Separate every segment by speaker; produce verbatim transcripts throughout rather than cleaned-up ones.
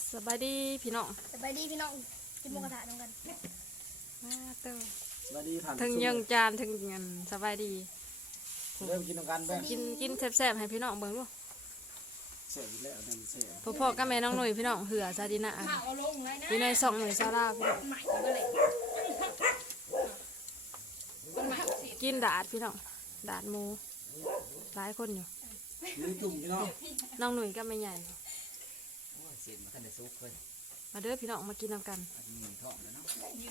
Speaker 1: สบายดีพี่น้อง
Speaker 2: สบายดีพี่น้องกินหมูกระทะน้องกัน
Speaker 1: มาเต้า
Speaker 3: สวัสดีผ่าน
Speaker 1: ถึงยังจานถึงเงินสบายดี
Speaker 3: เริ่มกินน้ำกันแบ่ง
Speaker 1: กินกินแซ่บๆให้พี่น้องเบิ่งดู
Speaker 3: เสียอีกแล้วนั่นเสีย
Speaker 1: พ่อพ่อกับแม่น้องหนุ่ยพี่น้องเหือซาดินะอยู่ในสองหน่วยซาลาพี่น้องกินดาดพี่น้องดาดหมูหลายคนอยู่
Speaker 3: มีจุ่มพี่น้อง
Speaker 1: น้องหนุ่ยก็ไม่ใหญ่
Speaker 4: เสียมาทันได้ซุกเลย
Speaker 1: มาเด้อพี่น้องมากินน้ำกัน
Speaker 4: มีท้องแล้วเนาะ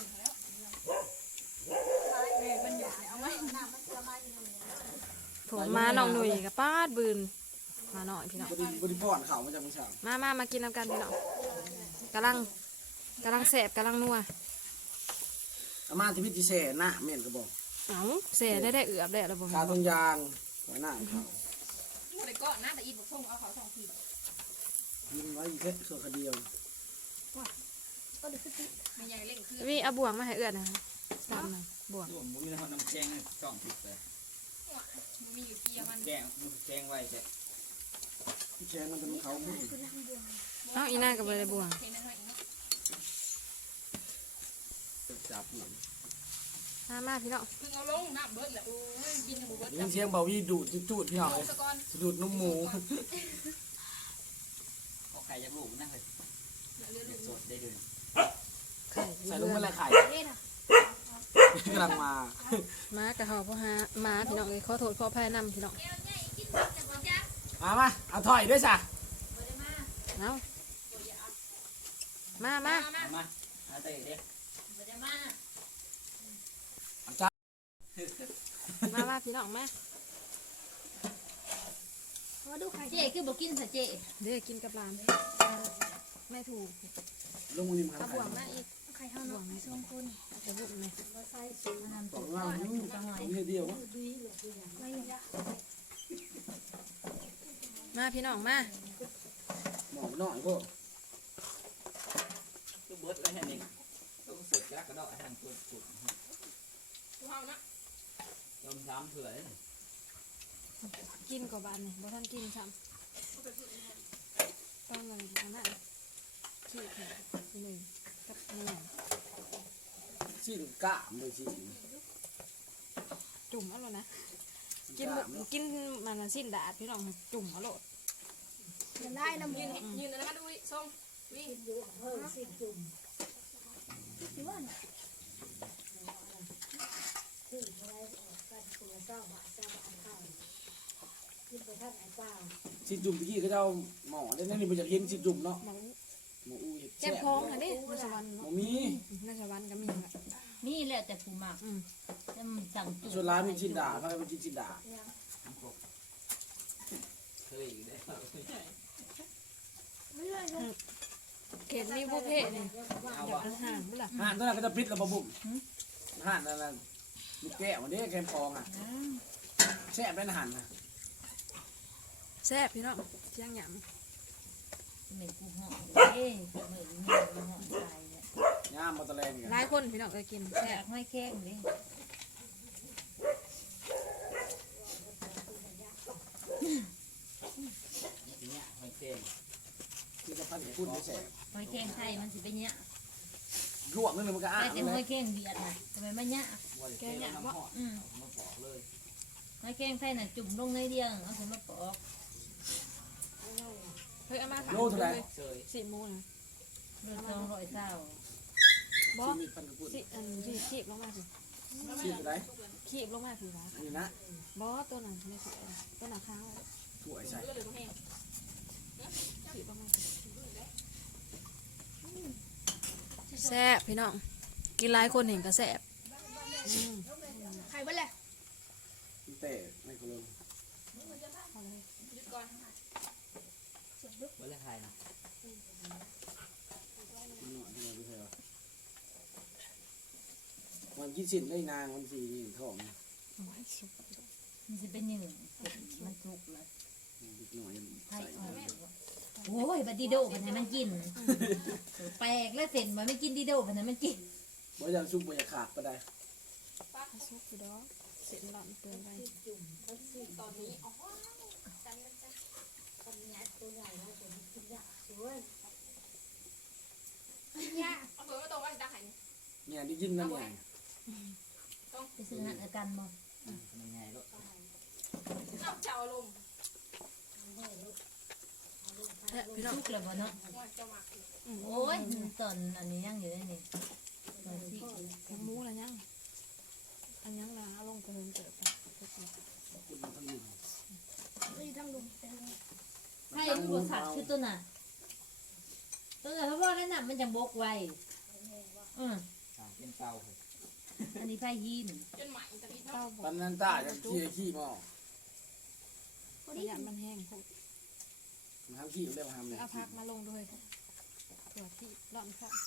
Speaker 1: ผมมาน้องหนุ่ยกับป้าดบืนมาหน่อยพี่น้อง
Speaker 3: บริบริพรเขามาจากเมืองชาง
Speaker 1: มามามากินน้ำกันพี่น้องกำลังกำลังแสบกำลังนัว
Speaker 3: อามาที่พิธีเสนะเมียนกระบอก
Speaker 1: เอาเสได้ได้เอือบได้แล้วบ่
Speaker 3: กาตรงยางไว้หน้าเขา
Speaker 2: แต่ก็น่าจะอินบุกส่งเอาเขาสองที
Speaker 3: ยิงไว้อีกแค่ส่วนคดีเดียว
Speaker 2: ก็ดูสิไม่ใหญ่เล่งคือ
Speaker 1: วิเอาบ่วงมาให้เอือดนะสามหนึ่งบ่วง
Speaker 4: รวมมีน้ำน้ำแกงจ้องผิดเลย
Speaker 2: มีอยู่เกียร์มัน
Speaker 4: แกงแกงไว้ใช่
Speaker 3: พี่แชร์มันเป็นเขาไม่
Speaker 1: เอาอีน่ากับอะไรบ่วง
Speaker 3: จับเหมือน
Speaker 1: มามาพี่น้อง
Speaker 2: เพิ่งเอาลงน้ำเบิดแหละโอ้ยบินกับหมูเบิด
Speaker 3: ยิงเสียงเบาวีดูดจุดพี่น้องเลยดูดนุ่มหมู
Speaker 4: เอาไข่จากลูกนั่งเลยสดได้ด้วย
Speaker 3: ใส่ลงไปเลยไข่กำลังมา
Speaker 1: ม้ากระหอบพ่อฮะม้าพี่น้องเลยขอโทษขออภัยนำพี่น้อง
Speaker 3: มามาเอาถอยด้วยจ้ะ
Speaker 1: เอามามา
Speaker 4: มาเอาเตะเด็ก
Speaker 1: มามาพี่น้องมา
Speaker 2: มาดูไข่เจ๊คือบอกกินสิเจ๊
Speaker 1: เดี๋ยวกินกับหลานไม่ถูก
Speaker 3: ลงมือนิ่มครับ
Speaker 1: บ่วงมาอีก
Speaker 2: ไข่เท่านั้นสองคน
Speaker 1: จะบุกไหม
Speaker 3: บอกว่าไม่เดียว
Speaker 1: มาพี่น้องมา
Speaker 3: หมอกหน่อยพวก
Speaker 4: ก็เบิร์ดไว้แค่นี้ต้องสดยักษ์กระดอกทางตัวสุด
Speaker 2: เท่านะ
Speaker 4: ยอมช้ำเถื่อน
Speaker 1: กินกับบานนี่บ่ท่านกินซ้ำต้องเลยอันนั้นขี้แข็งหนึ่งกับหนึ่ง
Speaker 3: ชิ้นกะมือชิ้น
Speaker 1: จุ่มเอาเลยนะกินกินมันสิ้นดาดพี่น้องจุ่มเอาโลด
Speaker 2: จะได้น้ำยืนยืนนะมาดูวิส่งวิเพิ่มสิจุ่มยืน
Speaker 3: สิจุ่มตะกี้ก็จะเอาหมอได้นั่นนี่มันจะเห็นสิจุ่มเนาะหมออู้เห็ด
Speaker 1: แซ่บพองอันนี้ในสวรรค์
Speaker 3: หมอมี
Speaker 1: ในสวรรค์ก็มีแหละ
Speaker 5: มีแหละแต่ผู้มากจะสั่งจุ่ม
Speaker 3: ส่วนร้านมีชิ้นด่าพาไปกินชิ้นด่า
Speaker 4: เคยอีกได้
Speaker 1: เขตมีบุฟเฟ่เนี่ยอยากห่างมั้ยล่ะ
Speaker 3: ห่านตัวนั้นก็จะพิษระบบบุ่มห่านนั่นลูกแก้ววันนี้แกมฟองอ่ะแซ่บเป็นห่านนะ
Speaker 1: แซ่บพี่น้องเจียงหย
Speaker 5: ำเหม็นกูหอมเอ้เหม็นเหม็นกูหอมใจเนี่ย
Speaker 3: ย่ามมาตะแลง
Speaker 1: หลายคนพี่น้องเคยกินแซ่บ
Speaker 5: ไม่แข็งเลย
Speaker 4: เนี่ยหอยเค็ม
Speaker 3: ที่จะพันพูดไม่แซ่บ
Speaker 5: หอยแข็งไทยมันสิเป็นเนี้ย
Speaker 3: ลวกนั่นเลยมันก็อ้า
Speaker 5: แต่หอยแข็งเบียดนะทำไมมันเนี้ย
Speaker 4: แกเนี่ยว่าอืมมาปอกเลย
Speaker 5: หอยแข็งไทยน่ะจุ่มลงเลยเดียวเอาสมมาปอก
Speaker 1: เฮ้ยเอามาขาย
Speaker 3: โลเท่าไหร่
Speaker 1: สี่โมงนะ
Speaker 5: เรือทองร้อยเท่า
Speaker 1: บอสสี่อันสี่ขีบลงมาสิ
Speaker 3: ขีบอะไร
Speaker 1: ขีบลงมาสิวะ
Speaker 3: นี่นะ
Speaker 1: บอสตัวนั้นไม่สวยตัวหนักข้าว
Speaker 3: ถั่วใส่
Speaker 1: ขีบลงมาแซ่บพี่น้องกินหลายคนเห็นก็แซ่บ
Speaker 2: ไข่เบิดเลย
Speaker 3: เตะไม่กลัว
Speaker 4: เบอร์เลขไทยนะ
Speaker 3: วันกินสินได้นานวันสี่นี่ท้อง
Speaker 5: มันจะเป็นยังไงมันทุกเลยโอ้ยบัดดีโดมันให้มันกินแปลกแล้วเสร็จมันไม่กินดีโดมันให้มันกิน
Speaker 3: บ่อยากซุกบ่อยากขาดก็ได้
Speaker 1: ซุกคือดอกเสร็จหล่อนเปลืองไปตอนนี้อ๋อ
Speaker 2: เนี่ยเอาเบอร์มาตรงว่าจะได้
Speaker 3: เนี่ยได้ยินนั่นเนี่ย
Speaker 5: ไปซื้อหันอาการบ่
Speaker 4: มันไงลูก
Speaker 2: เอาเจ้าลง
Speaker 1: แท้พี่น้อง
Speaker 5: ทุกแล้วบ่เนาะ
Speaker 2: ว่าเจ้ามาคือ
Speaker 5: โอ้ยตอนอันนี้ยังอยู่ได้นี่ตอนที่
Speaker 1: แกงหมูละยังอันยังละเอาลงกระเทิงเกิดไป
Speaker 3: คุณทั้งลุง
Speaker 2: นี่ทั้งลุง
Speaker 5: ให้ผู้บริษัทคือตัวน่ะตัวน่ะเพราะว่านั่นน่ะมันจังบกไวอือ
Speaker 4: เป็นเตา
Speaker 5: อันนี้ไฟยีน
Speaker 2: จนใหม่ตะลิด
Speaker 1: เต้า
Speaker 2: เนาะ
Speaker 1: บอ
Speaker 3: ปั
Speaker 1: ก
Speaker 3: นนันต้าจะขี้ขี้หม้อ
Speaker 1: ขยันมันแห้งพวก
Speaker 3: มันทำขี้เรียกว่าทำเลย
Speaker 1: เอาพักมาลงด้วยตัวที่ร่อนค่ะ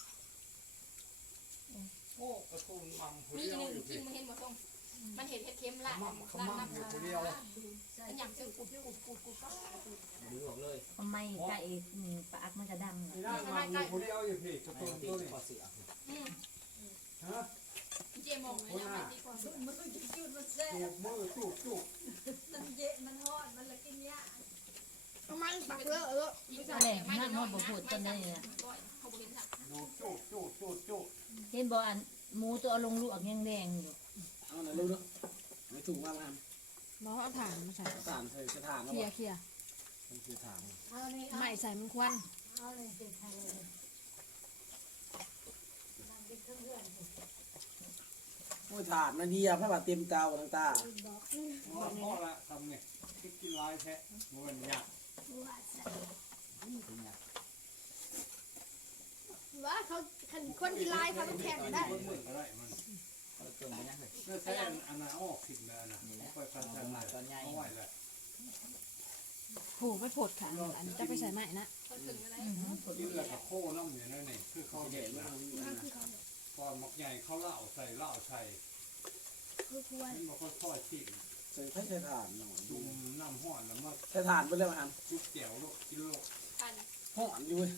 Speaker 6: โอ้กระตุ้นมัมผู้
Speaker 2: มี
Speaker 6: เดียว
Speaker 2: หนึ่ง
Speaker 6: อยู่
Speaker 2: จริ
Speaker 6: พี่
Speaker 2: งมาเห็นบ่ทรงมันเห็นเห็ดเค็มละ
Speaker 6: มัมขมัมอยู่ผู้เดียว
Speaker 2: มันอยากซื้อกูกูกูกูก็
Speaker 4: ดูออกเลย
Speaker 5: ทำไมไก่อืมปากมันจะดัง
Speaker 6: นี่นะมัมอยู่ผู้เดียวอยู่พี่กระ
Speaker 4: ไม่
Speaker 6: ตุ้น
Speaker 4: ตี
Speaker 6: ตัวนี้
Speaker 4: พอเสือ
Speaker 2: อืม
Speaker 6: ฮะ
Speaker 2: เจมองไม่ยังไม่ดีกว่า
Speaker 6: จูบมือจูบจูบ
Speaker 2: ทำไมปักเลอะเออ
Speaker 5: อะไรนั่นฮอดบ่พูดตอนนี้น่ะ
Speaker 2: เขาบ่เห็นค่ะ
Speaker 6: ดูจูบจูบจูบจูบ
Speaker 5: เห็นบ่อันหมูตัวเอาลงลวกยังแดงอยู่
Speaker 3: เอาหน่อยลูกดูไม่ถูกว่ามัน
Speaker 1: บอเอาถ่านมาใส่
Speaker 3: ทานใส่จะทานแล้ว
Speaker 1: เคลีย
Speaker 3: วะ
Speaker 1: ร์เคลียร์
Speaker 3: มันคือทาน
Speaker 1: ไม่ใส่มันควัน
Speaker 3: โอ้ยถาดนาเดียพระบาทเต็มเตาทั้งตา
Speaker 6: พ่อพ่อละทำเนี่ยคิดกินลายแท้มันยาก
Speaker 2: ว่าเขาคนที่ไล่เขาต้องแข่งได้
Speaker 6: คนมือก็ได้มัน
Speaker 4: ก็จมไปยังเลย
Speaker 6: ไม่ใช่อันนั้นออกผิดแล้วนะไปพันธนาเอาไว้เลย
Speaker 1: ผูไม่ผดค่ะอันนี้จะไปใส่ไหมนะ
Speaker 2: เขาถึงอะไร
Speaker 5: อือหือผล
Speaker 6: กินแล้วกับโค้น้ำเนี่ยนั่นนี่คือเขา
Speaker 3: เด็
Speaker 6: เด็
Speaker 3: ด
Speaker 6: ด
Speaker 3: มา
Speaker 6: นะ
Speaker 3: ก
Speaker 6: ก่อนหมกใหญ่เขาเล่าใส่เล่าใส่
Speaker 2: คือควร
Speaker 6: นี่มันก็ค่อยทิ้ง
Speaker 3: ใส่ให้ใส่ถาดหน่อย
Speaker 6: จุ่มน้ำห้อนแล้วมา
Speaker 3: ใส่ถาดไปเลยมาท
Speaker 6: จุ๊บแก้วลูกกินลูก
Speaker 2: กัน
Speaker 3: ำห่อนอยู่เว้ย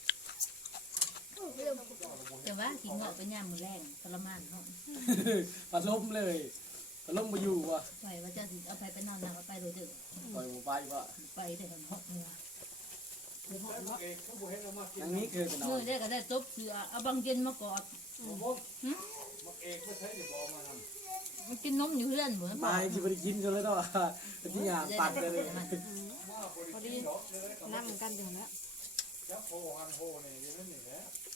Speaker 5: แต่ว่ากินเหงาะเป็นยามมื้อแรงทรมานเนาะ
Speaker 3: ปลาล้มเลยปลาล้มมาอยู่ว่ะ
Speaker 5: ไว้ว่าจะสิเอาไปไปนอนหนักเอาไปโดยเด้อ
Speaker 3: ปล่อยหมูไปว่ะ
Speaker 5: ไปเด้อเหาะเมื่อ
Speaker 6: เอกเขาบอกให้เรามากิน
Speaker 3: อันนี้คือเป็นนอ
Speaker 5: มื้อน ได้ก็ได้ตบเสือเอาบางเย็นมากอด
Speaker 6: ผมมักเอกไม่ใช่เดี๋ยวบอกมาทำ
Speaker 5: มันกินนมอยู่เพื่อนบ่
Speaker 3: ไม้ที่ไม่ได้กินกันเลยเนาะที่ยาปัดไปเลย
Speaker 6: ว่าบริกินดอกเลย
Speaker 1: นั่งกันอยู่แล้ว
Speaker 6: จับโฮฮันโฮนี่อยู่นั่นนี่แหละ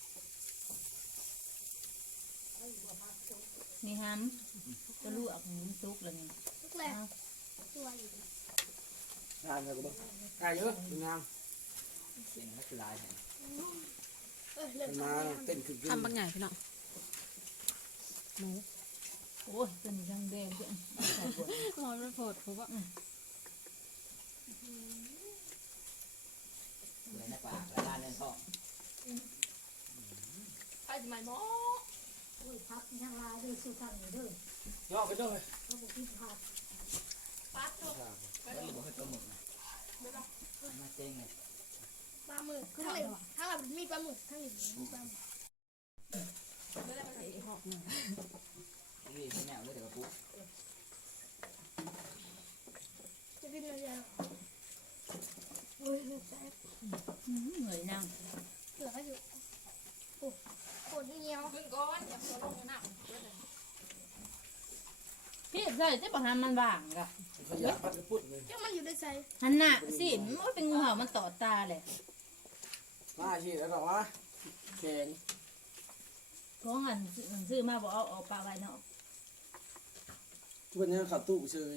Speaker 5: นี่ฮัมจะลวกหมูสุกแล้วนี่
Speaker 2: ทุกแหล่ตัวอยู่
Speaker 3: ทานกันก็บ้างไก่เยอะงาม
Speaker 4: เป็นก็คือลาย
Speaker 2: เออเลือ
Speaker 3: เป็
Speaker 2: ด
Speaker 3: นมาเต้นขึ้น
Speaker 1: ทำบางใหญ่พี่น้องหมู
Speaker 5: โอ้ยเป็นจังแดงเด้อใส่บว
Speaker 1: นอนไม่ผดผมว่า
Speaker 4: เลยในปากและลายเล่นท้อง
Speaker 2: ใครจะมาหมอ
Speaker 3: ย่อไปด้วย
Speaker 2: ปัดตัว
Speaker 4: แล้วบอกให้ปลาหมึกนะมาเจ๊งเลย
Speaker 2: ปลาหมึกทั้งเลยทั้งเรามีปลาหมึกทั้งนี้มีปลาหมึก
Speaker 1: ไอ้หอกหนึ่ง
Speaker 4: นี่เป็นแนวเลยเดี๋ยวปุ๊บ
Speaker 2: จะกินอะไรโอ้ยใจ
Speaker 5: เหนื่อยนั่ง
Speaker 2: เหลือก็อยู่โอ้โคตรเงี้ยวขึ้นก้อนอย่าตัวลงน้ำ
Speaker 5: พี่ใส่ที่บ่หันมันว่างกะ
Speaker 3: ขยะพัดกระปุกเลย
Speaker 2: เจ้ามันอยู่ในใจ
Speaker 5: หันหน้าสิมันเป็นงูเห่ามันต่อตาเลย
Speaker 3: มาชีแล้วหรอวะแข็ง
Speaker 5: ของหันซื้อมาบ่เอาออกปลาไว้เนาะ
Speaker 3: ทุกวันนี้ขับตู้เชย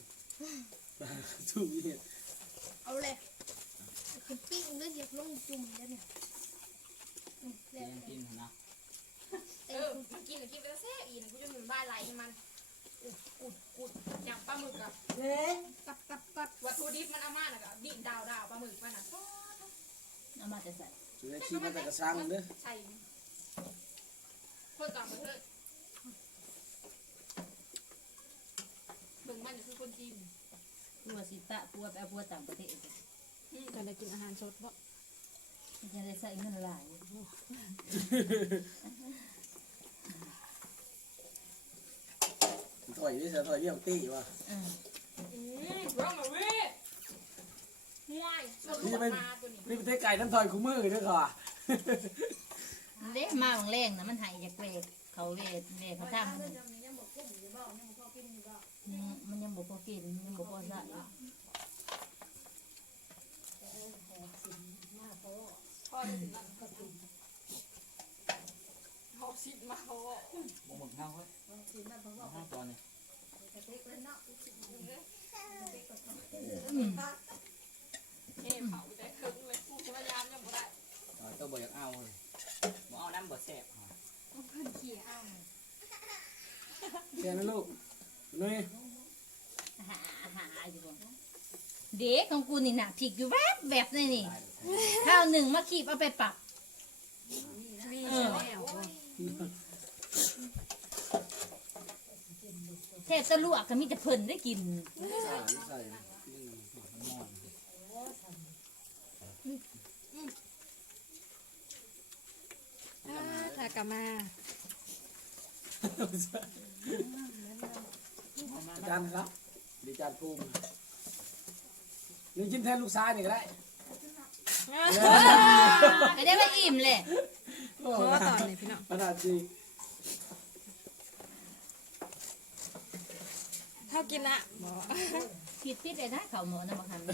Speaker 3: ตู้นี่
Speaker 2: เอาเลยคือปิ้งแล้วเหยียบลงจุ่มแล้วเนี่ย
Speaker 4: เจ๊งกินนะ
Speaker 2: เออมันกินหรือกินไปแล้วแซ่อีนกูจะหมุนบ้าไหลให้มันอุดอุดอุดอย่างปลาหมึกอะกับกับกับวัตถุดิบมันเอามาน่ะก็ดินดาวดาวปลาหมึกมันน่ะ
Speaker 5: เอามาจะใส่
Speaker 3: จะได้ขี้มาแต่กระชังเด้อ
Speaker 2: ใช่คนต่างประเทศเบิ่งมันคือคนจีน
Speaker 5: ปัวสิตะปัวไปเอาปัวต่างประเทศ
Speaker 1: จะได้กินอาหารสดเพราะ
Speaker 5: มันจะได้ใส่เงินหลาย
Speaker 3: ถอยนี่เสียถอยเรี่ยวตี้ว่ะ
Speaker 5: อืม
Speaker 2: อืมร้องมาเว้ยห่วยสรุปมาตัวนี้
Speaker 3: นี่เป็นไก่น้ำถอยคู่มือด้วยค่ะ
Speaker 5: เด้มาบางแรงนะมันหายจากเวทเขาเวทเวทเขาทำมันยังบ่พอกินมันยังบ่พอใส่
Speaker 2: พ่อได้สินั่นหกสิบมาเขาบอก
Speaker 4: บ่หมดเท่าเว้ยห้าตัวนี่
Speaker 2: เฮ้เผาได้ครึ่งเลยกูพยายามยังบ่ได้
Speaker 4: ตัวบ่อยากเอาเลยบ่เอาน้ำบ่แซ่บ
Speaker 2: เพิ่นขี่เอา
Speaker 3: เสียนะลูกนุ้ย
Speaker 5: หาหาอยู่บ่เด็กของกูนี่น่ะผิดอยู่แวบแบบนี่นี่ข้าวหนึ่งมาขีบเอาไปปรับ
Speaker 1: วี
Speaker 5: เอ
Speaker 1: ช
Speaker 5: อ
Speaker 1: แนล
Speaker 5: แทบตะลวกก็มีแต่เพิ่นได้กิน
Speaker 3: สารใส่นึ่ง
Speaker 4: มอน
Speaker 1: ถ้ากลับมา
Speaker 3: จานครับดีจานภูมินี่กินแทนลูกชายนี่ก็ได้
Speaker 5: ก็ได้ว่าอิ่มเลย
Speaker 3: โอ้
Speaker 1: เพราะว่าตอนนี้พี่น้อง
Speaker 3: ขนาดจริง
Speaker 1: เท่ากินละบ่
Speaker 5: ผิดผิดเลยนะเขาหมอนะบางครั้ง
Speaker 4: มือ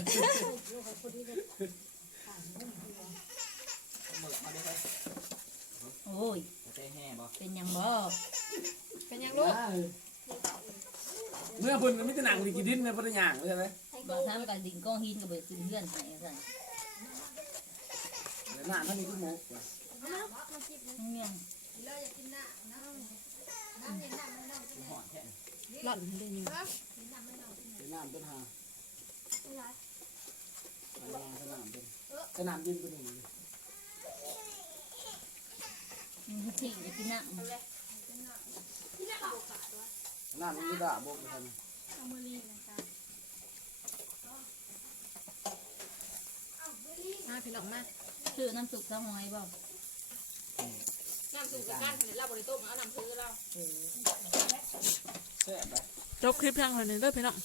Speaker 4: เอาได้ไป
Speaker 5: โอ้ย
Speaker 4: ได้แห่บ่
Speaker 5: เป็นหยังบ่
Speaker 1: เป็นยังลูก
Speaker 3: เมื่อพุ่นไม่จะหนังดีกินดินในปริญญางใช่ไหม
Speaker 5: บ่ทำกับดิ่งก้องหินกับเบิดขึ้นเพื่อนให้ซั่น
Speaker 3: เดี๋ยวหน้าท่านนี้ก็โมก
Speaker 5: เงี้ย
Speaker 4: หอนแท้
Speaker 1: หล่อนได้ยิน
Speaker 3: เดี๋ยวหน้าต้นหาสนามเป็นสนามยิงเป็นหนึ่ง
Speaker 5: มันสิจะกินน้ำ
Speaker 3: หน้ามันมีด่าโบกกัน
Speaker 1: มาพี่น้องมา
Speaker 5: ซื้อน้ำสุกซะหอยบ่
Speaker 2: น้ำสูบกับกันเราบริโภคเอาน้ำซื้อเรา
Speaker 5: เออ
Speaker 3: แซ่บไหม
Speaker 1: จบคลิปเพียงเท่านี้เด้อพี่น้อง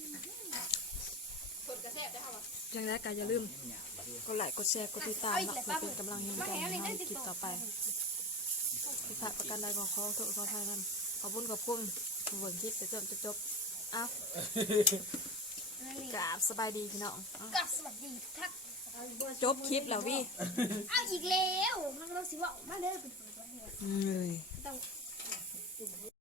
Speaker 2: เพิ่นกระแทกได้เท่าไหร่
Speaker 1: ยังไงก็อย่าลืมกดไลค์กดแชร์กดติดตามเนาะเพื่อเป็นกำลังใจให้เราในคลิปต่อไปผิดพลาดประกันใดก็ขอโทษขออภัยนำขอบคุณขอบคุณผู้เบิ่งคลิปแต่จนจบๆอ้าวกราบสบายดีพี่น้องอ้าว
Speaker 7: ก็สวัสดีทัก
Speaker 1: จบคลิปแล้วพี่
Speaker 7: เอาอีกแล้วมันก็ต้องสิว่ามาเลยเป็นคน
Speaker 1: เอ้ย
Speaker 7: ต้อง